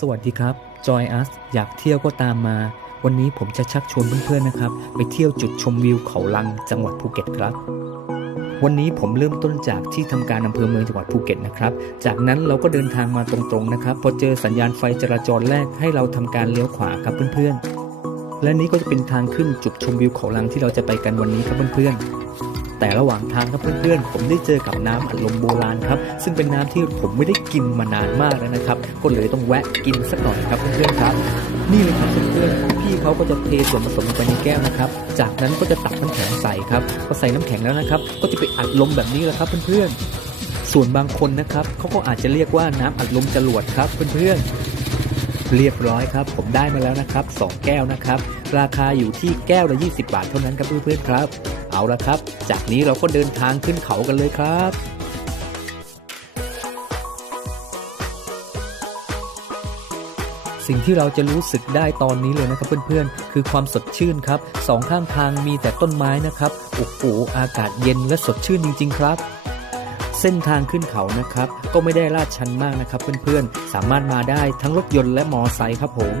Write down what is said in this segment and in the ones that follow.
สวัสดีครับจอยอัสอยากเที่ยวก็ตามมา วันนี้ผมจะชักชวนเพื่อนๆนะครับ ไปเที่ยวจุดชมวิวเขาลังจังหวัดภูเก็ตครับ วันนี้ผมเริ่มต้นจากที่ทำการอำเภอเมืองจังหวัดภูเก็ตนะครับ จากนั้นเราก็เดินทางมาตรงๆนะครับ พอเจอสัญญาณไฟจราจรแรกให้เราทำการเลี้ยวขวาครับเพื่อนๆ และนี้ก็จะเป็นทางขึ้นจุดชมวิวเขาลังที่เราจะไปกันวันนี้ครับเพื่อนๆ แต่ระหว่างทางครับเพื่อนๆผมได้เจอกับน้ำอัดลมโบราณครับ ซึ่งเป็นน้ำที่ผมไม่ได้กินมานานมากแล้วนะครับ ก็เลยต้องแวะกินสักหน่อยครับเพื่อนๆครับ นี่เลยครับเพื่อนๆพี่เขาก็จะเทส่วนผสมลงไปในแก้วนะครับ จากนั้นก็จะตักน้ำแข็งใส่ครับพอใส่น้ำแข็งแล้วนะครับ ก็จะไปอัดลมแบบนี้แหละครับเพื่อนๆส่วนบางคนนะครับเขาก็อาจจะเรียกว่าน้ำอัดลมจรวดครับเพื่อนๆ เรียบร้อยครับ ผมได้มาแล้วนะครับ 2 แก้วนะครับ ราคาอยู่ที่แก้วละ20 บาทเท่านั้นครับเพื่อนๆครับ เอาละครับ จากนี้เราก็เดินทางขึ้นเขากันเลยครับสิ่งที่เราจะรู้สึกได้ตอนนี้เลยนะครับเพื่อนๆ คือความสดชื่นครับสองข้างทางมีแต่ต้นไม้นะครับ โอ้โห อากาศเย็นและสดชื่นจริง ๆ ครับ เส้นทางขึ้นเขานะครับ ก็ไม่ได้ลาดชันมากนะครับ เพื่อนๆ สามารถมาได้ทั้งรถยนต์และมอไซค์ครับผม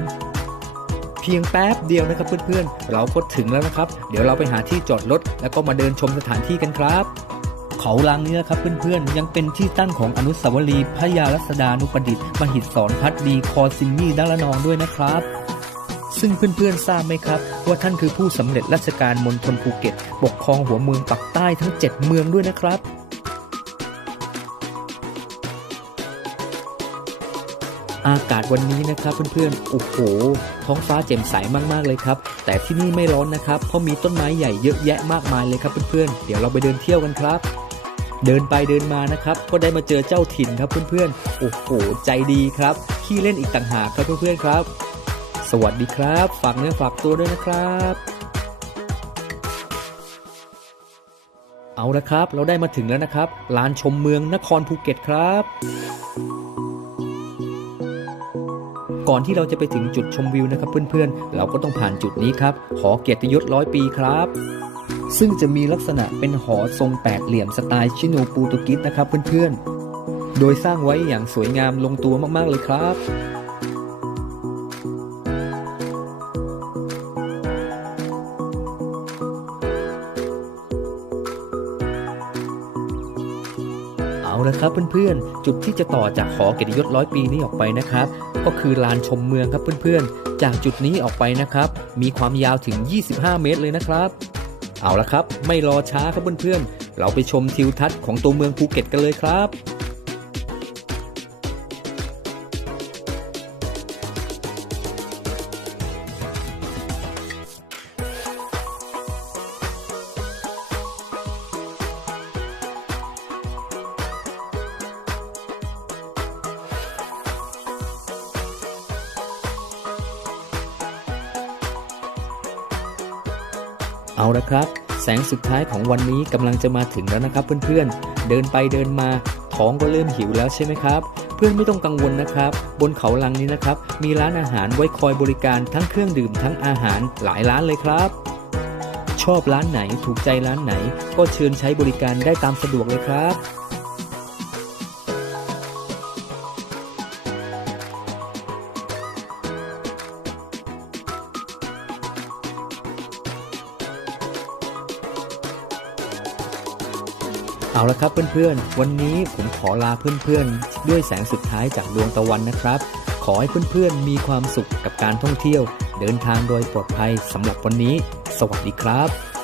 เพียงแป๊บเดียวนะครับเพื่อนๆ เราก็ถึงแล้วนะครับ เดี๋ยวเราไปหาที่จอดรถแล้วก็มาเดินชมสถานที่กันครับเขาลังเนี้นะครับเพื่อนๆ ยังเป็นที่ตั้งของอนุสาวรีย์พระยารัศดานุประดิษฐ์มหิดสอนพัดดีคอซิมมี่ดัลนองด้วยนะครับ ซึ่งเพื่อนๆ ทราบไหมครับ ว่าท่านคือผู้สำเร็จราชการมณฑลภูเก็ต ปกครองหัวเมืองปักใต้ทั้ง 7 เมืองด้วยนะครับ อากาศวันนี้นะครับเพื่อนๆ โอ้โห ท้องฟ้าแจ่มใสมากๆเลยครับ แต่ที่นี่ไม่ร้อนนะครับ เพราะมีต้นไม้ใหญ่เยอะแยะมากมายเลยครับเพื่อนๆ เดี๋ยวเราไปเดินเที่ยวกันครับ เดินไปเดินมานะครับ ก็ได้มาเจอเจ้าถิ่นครับเพื่อนๆ โอ้โห ใจดีครับ ขี้เล่นอีกต่างหากครับเพื่อนๆครับ สวัสดีครับ ฝากเนื้อฝากตัวด้วยนะครับเอาละครับ เราได้มาถึงแล้วนะครับ ลานชมเมืองนครภูเก็ตครับ ก่อนที่เราจะไปถึงจุดชมวิวนะครับเพื่อนๆ เราก็ต้องผ่านจุดนี้ครับ หอเกียรติยศร้อยปีครับ ซึ่งจะมีลักษณะเป็นหอทรงแปดเหลี่ยมสไตล์ชิโนปูตุกิสนะครับเพื่อนๆ โดยสร้างไว้อย่างสวยงามลงตัวมากๆเลยครับ เอาละครับเพื่อนๆ จุดที่จะต่อจากหอเกียรติยศร้อยปีนี้ออกไปนะครับ ก็คือลานชมเมืองครับเพื่อนๆ จากจุดนี้ออกไปนะครับ มีความยาวถึง 25 เมตรเลยนะครับ เอาละครับ ไม่รอช้าครับเพื่อนๆ เราไปชมทิวทัศน์ของตัวเมืองภูเก็ตกันเลยครับ เอาละครับ แสงสุดท้ายของวันนี้กำลังจะมาถึงแล้วนะครับเพื่อนๆ เดินไปเดินมาท้องก็เริ่มหิวแล้วใช่ไหมครับ เพื่อนไม่ต้องกังวลนะครับ บนเขาลังนี้นะครับ มีร้านอาหารไว้คอยบริการทั้งเครื่องดื่มทั้งอาหารหลายร้านเลยครับ ชอบร้านไหนถูกใจร้านไหน ก็เชิญใช้บริการได้ตามสะดวกเลยครับ เอาละครับเพื่อนๆ วันนี้ผมขอลาเพื่อนๆ ด้วยแสงสุดท้ายจากดวงตะวันนะครับ ขอให้เพื่อนๆ มีความสุขกับการท่องเที่ยว เดินทางโดยปลอดภัยสำหรับวันนี้ สวัสดีครับ